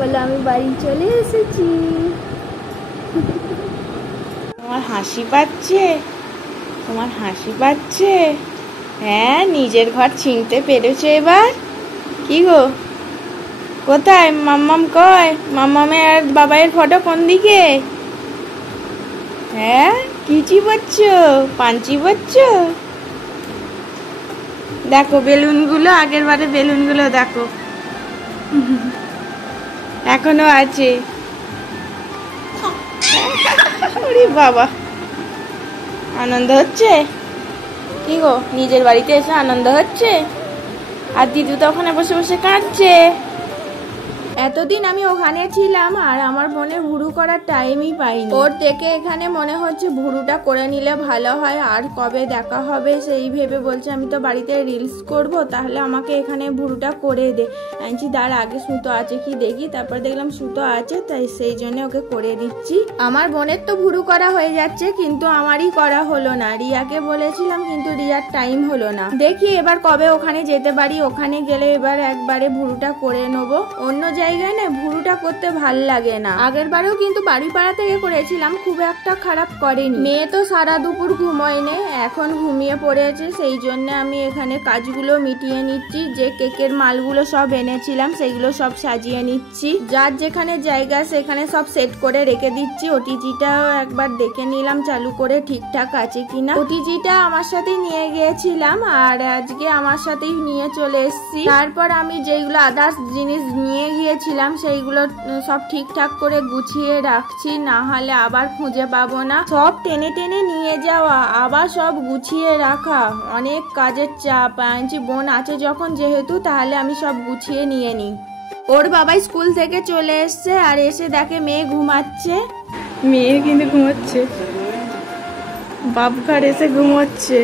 বলে আমি বাড়ি চলে এসেছি। তোমার হাসি পাচ্ছে? তোমার হাসি পাচ্ছে? হ্যাঁ, নিজের ঘর চিনতে পেরেছো এবার? কি গো, কোথায় মাম্মাম? কয় মাম্মামের আর বাবাইয়ের ফটো কোন দিকে? হ্যাঁ, কি চিবাচ্ছো? পান চিবাচ্ছো? দেখো বেলুনগুলো, আগের বারে বেলুনগুলো দেখো এখনো আছে। ওরে বাবা, আনন্দ হচ্ছে? কি গো, নিজের বাড়িতে এসে আনন্দ হচ্ছে? আর দিদু তো ওখানে বসে বসে কাঁদছে। এতদিন আমি ওখানে ছিলাম আর আমার মনে ভুরু করার টাইমই পাইনি। ওর দেখে এখানে মনে হচ্ছে ভুরুটা করে নিলে ভালো হয়, আর কবে দেখা হবে সেই ভেবে বলছে আমি তো বাড়িতে রিলস করব, তাহলে আমাকে এখানে ভুরুটা করে দে। আনছি দাঁড়, আগে সুতো আছে কি দেখি, তারপর দেখলাম সুতো আছে, তাই সেই জন্য ওকে করে দিচ্ছি। আমার বোনের তো ভুরু করা হয়ে যাচ্ছে, কিন্তু আমারই করা হলো না। রিয়াকে বলেছিলাম কিন্তু রিয়ার টাইম হলো না। দেখি এবার কবে ওখানে যেতে পারি, ওখানে গেলে এবার একবারে ভুরুটা করে নেবো। অন্য জায়গায় না ভুরুটা করতে ভাল লাগে না। আগের বারেও কিন্তু বাড়ি পাড়া থেকে করেছিলাম, খুব একটা খারাপ করেনি। মেয়ে তো সারা দুপুর ঘুমোয়নি, এখন ঘুমিয়ে পড়েছে, সেই জন্য আমি এখানে কাজগুলো মিটিয়ে নিচ্ছি। যে কেকের মালগুলো সব এনেছিলাম সেগুলো সব সাজিয়ে নিচ্ছি, যার যেখানে জায়গা সেখানে সব সেট করে রেখে দিচ্ছি। ওটিজিটাও একবার দেখে নিলাম চালু করে ঠিকঠাক আছে কিনা। ওটিজিটা আমার সাথেই নিয়ে গিয়েছিলাম আর আজকে আমার সাথেই নিয়ে চলে এসেছি। তারপর আমি যেগুলো আদার্স জিনিস নিয়ে গিয়েছিলাম সেইগুলো সব ঠিকঠাক করে গুছিয়ে রাখছি, না হলে আবার খুঁজে পাবো না। সব টেনে টেনে নিয়ে যাওয়া, আবার সব গুছিয়ে রাখা, অনেক কাজের চাপ। আনছি বোন আছে যখন যেহেতু, তাহলে আমি সব গুছিয়ে নিয়ে নিই। ওর বাবাই স্কুল থেকে চলে এসছে আর এসে দেখে মেয়ে ঘুমাচ্ছে। মেয়ে কিন্তু ঘুমাচ্ছে, বাবঘর এসে ঘুমাচ্ছে।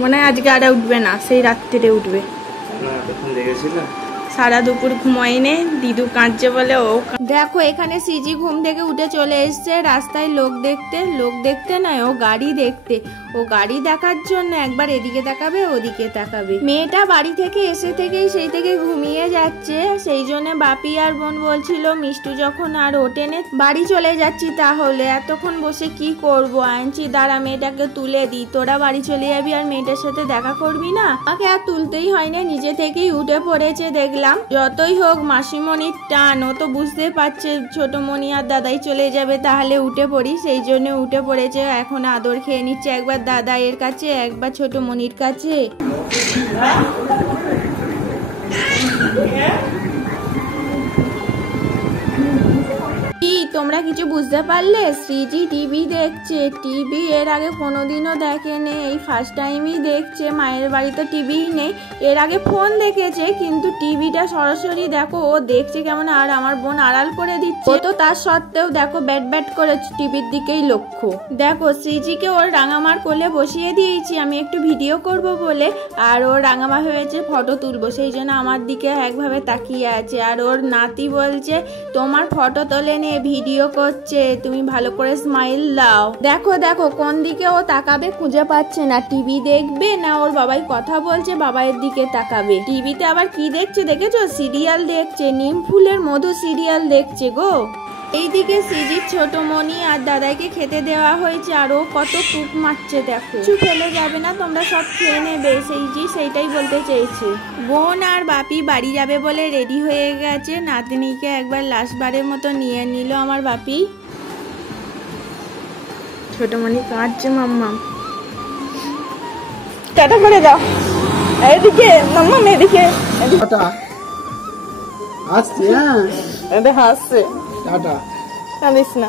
মনে হয় আজকে আর উঠবে না, সেই রাত্রিরে উঠবে। সারা দুপুর ঘুমাইনে, দিদু কাঁদছে বলে ও। দেখো এখানে সিজি ঘুম থেকে উঠে চলে এসছে রাস্তায় লোক দেখতে নয়, ও গাড়ি দেখতে। ও গাড়ি দেখার জন্য একবার এদিকে তাকাবে ওদিকে তাকাবে। মেয়েটা বাড়ি থেকে এসে থেকেই সেই থেকে ঘুমিয়ে যাচ্ছে, সেই জন্য বাপি আর বোন বলছিল মিষ্টু যখন আর ওঠেনে বাড়ি চলে যাচ্ছি, তাহলে এতক্ষণ বসে কি করব। আনছি দাঁড়া মেয়েটাকে তুলে দিই, তোরা বাড়ি চলে যাবি আর মেয়েটার সাথে দেখা করবি না। আমাকে আর তুলতেই হয় না, নিজে থেকেই উঠে পড়েছে। দেখলাম যতই হোক মাসিমণির টান, ও তো বুঝতে পারছে ছোট মণি আর দাদাই চলে যাবে, তাহলে উঠে পড়ি, সেই জন্য উঠে পড়েছে। এখন আদর খেয়ে নিচ্ছে, একবার দাদা এর কাছে, একবার ছোট মণির কাছে। কি তোমরা কিছু বুঝতে পারলে? শ্রীজি টিভি দেখছে। টিভি এর আগে কোনোদিনও দেখেনি, এই ফার্স্ট টাইমই দেখছে। মায়ের বাড়িতে টিভি নেই, এর আগে ফোন দেখেছে, কিন্তু টিভিটা সরাসরি দেখো ও দেখছে কেমন। আর আমার বোন আড়াল করে দিচ্ছে, তো তার সত্ত্বেও দেখো ব্যাট ব্যাট করে টিভির দিকেই লক্ষ্য। দেখো শ্রীজিকে ওর রাঙামার কোলে বসিয়ে দিয়েছি আমি একটু ভিডিও করব বলে, আর ওর রাঙামা হয়েছে ফটো তুলবো, সেই জন্য আমার দিকে একভাবে তাকিয়ে আছে। আর ওর নাতি বলছে তোমার ফটো তোলে নে, ভিডিও করছে, তুমি ভালো করে স্মাইল দাও। দেখো দেখো কোন দিকে ও তাকাবে খুঁজে পাচ্ছে না, টিভি দেখবে না ওর বাবাই কথা বলছে বাবাইয়ের দিকে তাকাবে। টিভিতে আবার কি দেখছে দেখেছো? সিরিয়াল দেখছে, নিম ফুলের মধু সিরিয়াল দেখছে গো। এইদিকে সিজির ছোট মণি আর দাদাইকে খেতে দেওয়া হয়েছে, আর ও কত কুক মারছে দেখো। কিছু ফেলে যাবে না, তোমরা সব খেয়ে নেবে, সেইটাই বলতে চেয়েছে। বোন আর বাপি বাড়ি যাবে বলে রেডি হয়ে গেছে, নাতনিকে একবার লাস্টবারের মতো নিয়ে নিল আমার বাপি। ছোট মণি কাঁদছে, মাম্মাম টাটা করে দাও। এদিকে মাম্মাম, এদিকে হাসছে, হ্যাঁ হাসছে, টাটা কাঁদিস না।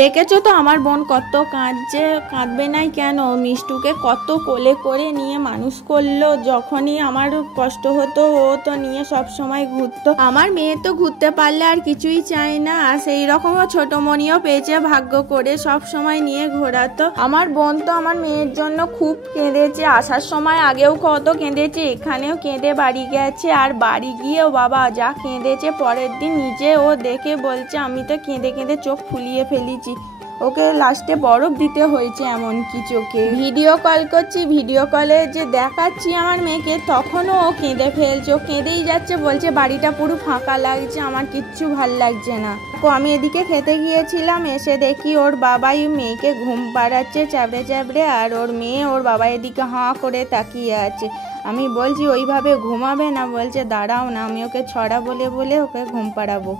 দেখেছো তো আমার বোন কত কাঁদছে, কাঁদবে নাই কেন? মিষ্টুকে কত কোলে করে নিয়ে মানুষ করলো, যখনই আমার কষ্ট হতো ও তো নিয়ে সব সময় ঘুরতো। আমার মেয়ে তো ঘুরতে পারলে আর কিছুই চায় না, আর সেই রকম ছোট মনিও পেয়েছে ভাগ্য করে, সব সময় নিয়ে ঘোরাতো। আমার বোন তো আমার মেয়ের জন্য খুব কেঁদেছে, আসার সময় আগেও কত কেঁদেছে, এখানেও কেঁদে বাড়ি গেছে। আর বাড়ি গিয়েও বাবা যা কেঁদেছে, পরের দিন নিজে ও দেখে বলছে আমি তো কেঁদে কেঁদে চোখ ফুলিয়ে ফেলেছি। ও ওকে লাস্টে বরফ দিতে হয়েছে এমনকি চোখে। ভিডিও কল করছি, ভিডিও কলে যে দেখাচ্ছি আমার মেয়েকে, তখনও ও কেঁদে ফেলছে, ও কেঁদেই যাচ্ছে, বলছে বাড়িটা পুরো ফাঁকা লাগছে, আমার কিচ্ছু ভাল লাগছে না। তো আমি এদিকে খেতে গিয়েছিলাম, এসে দেখি ওর বাবাই মেয়েকে ঘুম পাড়াচ্ছে চাপড়ে চাপড়ে, আর ওর মেয়ে ওর বাবা এদিকে হাঁ করে তাকিয়ে আছে। আমি বলছি ওইভাবে ঘুমাবে না, বলছে দাঁড়াও না, আমি ওকে ছড়া বলে বলে ওকে ঘুম পাড়াবো।